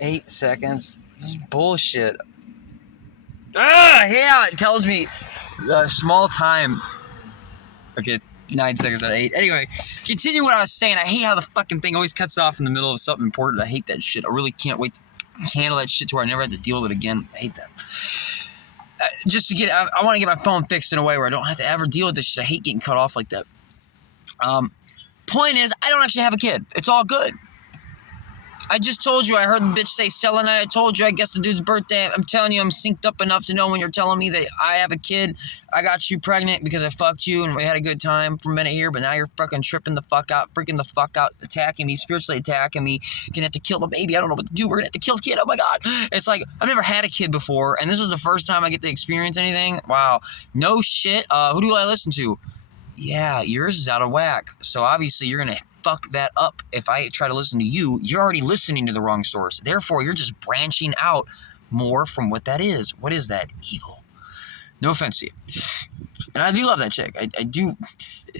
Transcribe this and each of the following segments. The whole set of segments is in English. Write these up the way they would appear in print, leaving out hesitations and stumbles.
8 seconds. This is bullshit. Yeah, it tells me the small time. Okay, 9 seconds out of 8. Anyway, continue what I was saying. I hate how the fucking thing always cuts off in the middle of something important. I hate that shit. I really can't wait to handle that shit to where I never have to deal with it again. I hate that. Just to get, I want to get my phone fixed in a way where I don't have to ever deal with this shit. I hate getting cut off like that. Point is, I don't actually have a kid. It's all good. I just told you, I heard the bitch say selenite. I told you, I guess the dude's birthday. I'm telling you, I'm synced up enough to know when you're telling me that I have a kid. I got you pregnant because I fucked you and we had a good time for a minute here, but now you're fucking tripping the fuck out, freaking the fuck out, attacking me, spiritually attacking me. Gonna have to kill the baby. I don't know what to do. We're gonna have to kill the kid. Oh my God. It's like, I've never had a kid before, and this was the first time I get to experience anything. Wow. No shit. Who do I listen to? Yeah, yours is out of whack. So obviously you're going to fuck that up. If I try to listen to you, you're already listening to the wrong source. Therefore, you're just branching out more from what that is. What is that? Evil. No offense to you. And I do love that chick. I do.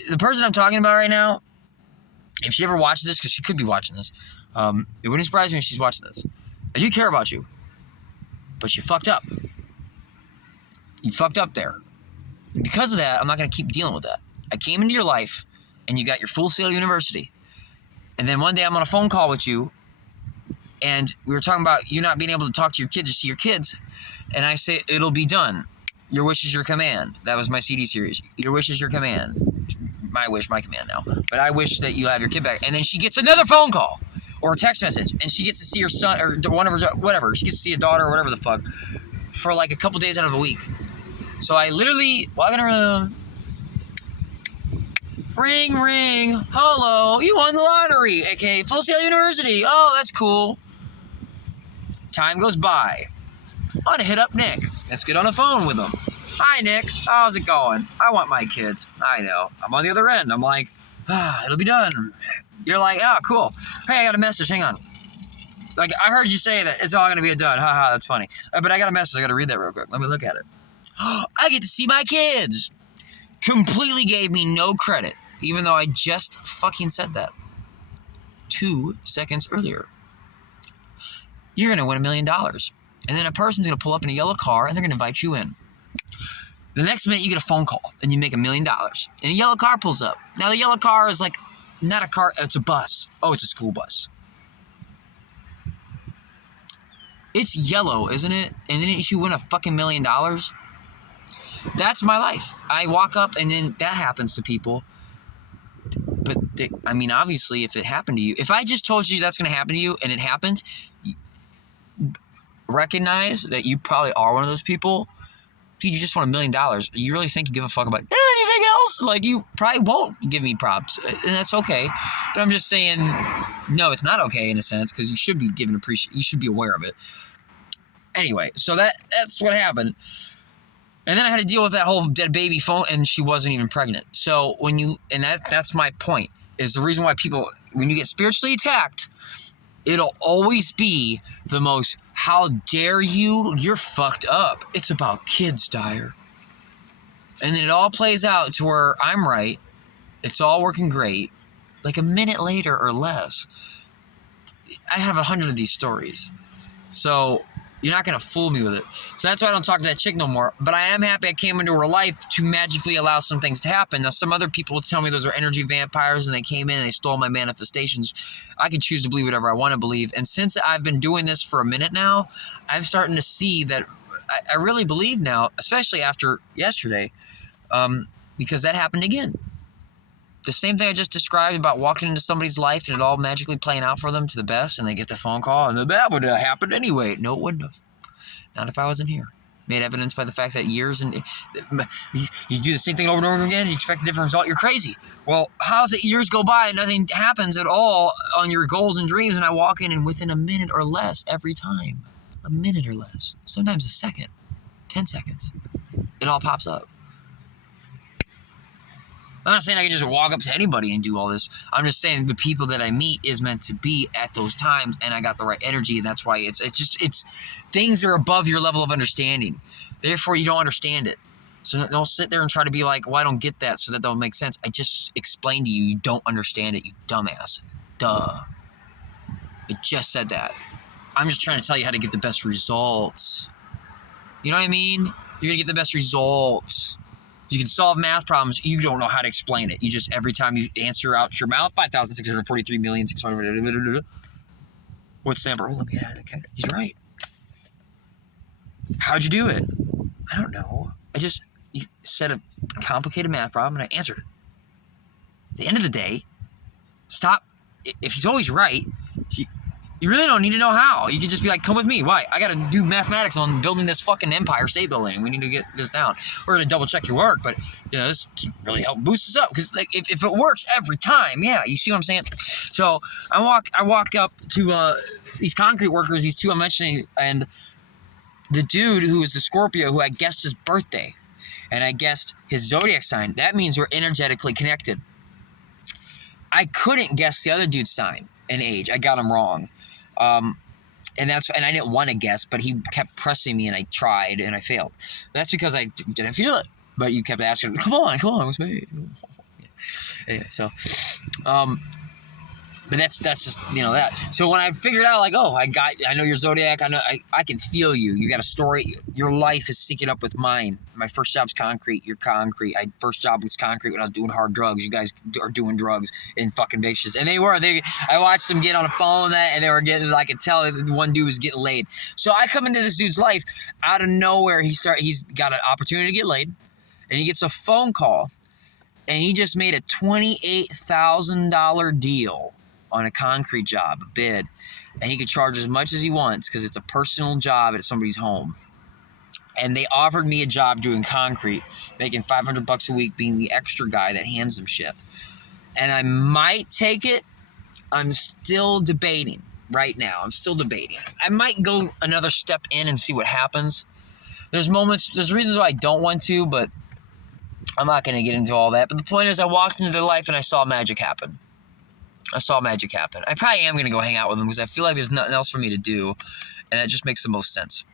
The person I'm talking about right now, if she ever watches this, because she could be watching this, it wouldn't surprise me if she's watching this. I do care about you. But you fucked up. You fucked up there. And because of that, I'm not going to keep dealing with that. I came into your life, and you got your Full Sail University. And then one day I'm on a phone call with you, and we were talking about you not being able to talk to your kids or see your kids. And I say, it'll be done. Your wish is your command. That was my CD series. Your wish is your command. My wish, my command now. But I wish that you have your kid back. And then she gets another phone call or a text message, and she gets to see her son or one of her, whatever. She gets to see a daughter or whatever the fuck for like a couple days out of a week. So I literally walk in her room. Ring, ring. Hello, you won the lottery. aka Full Sail University. Oh, that's cool. Time goes by. I want to hit up Nick. Let's get on the phone with him. Hi, Nick. How's it going? I want my kids. I know. I'm on the other end. I'm like, it'll be done. You're like, cool. Hey, I got a message. Hang on. Like, I heard you say that it's all going to be done. Haha, that's funny. But I got a message. I got to read that real quick. Let me look at it. I get to see my kids. Completely gave me no credit. Even though I just fucking said that 2 seconds earlier. You're going to win $1 million. And then a person's going to pull up in a yellow car and they're going to invite you in. The next minute you get a phone call and you make $1 million. And a yellow car pulls up. Now the yellow car is like, not a car, it's a bus. Oh, it's a school bus. It's yellow, isn't it? And then you win a fucking $1 million. That's my life. I walk up and then that happens to people. But, obviously, if it happened to you, if I just told you that's going to happen to you and it happened, recognize that you probably are one of those people. Dude, you just won $1 million. You really think you give a fuck about anything else? Like, you probably won't give me props, and that's okay. But I'm just saying, no, it's not okay in a sense, because you should be given you should be aware of it. Anyway, so that's what happened. And then I had to deal with that whole dead baby phone, and she wasn't even pregnant. So that's my point, is the reason why people, when you get spiritually attacked, it'll always be the most, how dare you, you're fucked up. It's about kids, Dyer. And then it all plays out to where I'm right. It's all working great. Like a minute later or less, I have 100 of these stories. So you're not going to fool me with it. So that's why I don't talk to that chick no more. But I am happy I came into her life to magically allow some things to happen. Now, some other people will tell me those are energy vampires and they came in and they stole my manifestations. I can choose to believe whatever I want to believe. And since I've been doing this for a minute now, I'm starting to see that I really believe now, especially after yesterday, because that happened again. The same thing I just described about walking into somebody's life and it all magically playing out for them to the best, and they get the phone call, and that would have happened anyway. No, it wouldn't have. Not if I wasn't here. Made evidence by the fact that years and you do the same thing over and over again, you expect a different result, you're crazy. Well, how's it years go by and nothing happens at all on your goals and dreams, and I walk in and within a minute or less every time, a minute or less, sometimes a second, 10 seconds, it all pops up. I'm not saying I can just walk up to anybody and do all this. I'm just saying the people that I meet is meant to be at those times, and I got the right energy, and that's why it's things are above your level of understanding. Therefore, you don't understand it. So don't sit there and try to be like, well, I don't get that, so that don't make sense. I just explained to you, you don't understand it, you dumbass. Duh. I just said that. I'm just trying to tell you how to get the best results. You know what I mean? You're going to get the best results. You can solve math problems. You don't know how to explain it. You just, every time you answer out your mouth, 5,643,600. What's the number? Oh, let me add it. Okay. He's right. How'd you do it? I don't know. You said a complicated math problem and I answered it. At the end of the day, stop. If he's always right, you really don't need to know how. You can just be like, come with me. Why? I got to do mathematics on building this fucking Empire State Building. We need to get this down. We're going to double check your work, but this really help boost us up. Because like, if it works every time, yeah, you see what I'm saying? So I walk up to these concrete workers, these two I'm mentioning, and the dude who is the Scorpio, who I guessed his birthday, and I guessed his zodiac sign. That means we're energetically connected. I couldn't guess the other dude's sign and age. I got him wrong. And I didn't want to guess, but he kept pressing me and I tried and I failed. That's because I didn't feel it. But you kept asking, come on, what's me? Anyway, so, but that's just, that. So when I figured out, like, oh, I know your zodiac, I can feel you. You got a story. Your life is syncing up with mine. My first job's concrete. You're concrete. First job was concrete when I was doing hard drugs. You guys are doing drugs in fucking Vegas. And they were. I watched them get on a phone and they were getting, I could tell that one dude was getting laid. So I come into this dude's life out of nowhere. He's got an opportunity to get laid. And he gets a phone call. And he just made a $28,000 deal on a concrete job, a bid, and he could charge as much as he wants because it's a personal job at somebody's home. And they offered me a job doing concrete, making $500 a week, being the extra guy that hands them shit. And I might take it. I'm still debating right now. I might go another step in and see what happens. There's reasons why I don't want to, but I'm not going to get into all that. But the point is, I walked into their life and I saw magic happen. I probably am going to go hang out with them because I feel like there's nothing else for me to do, and it just makes the most sense.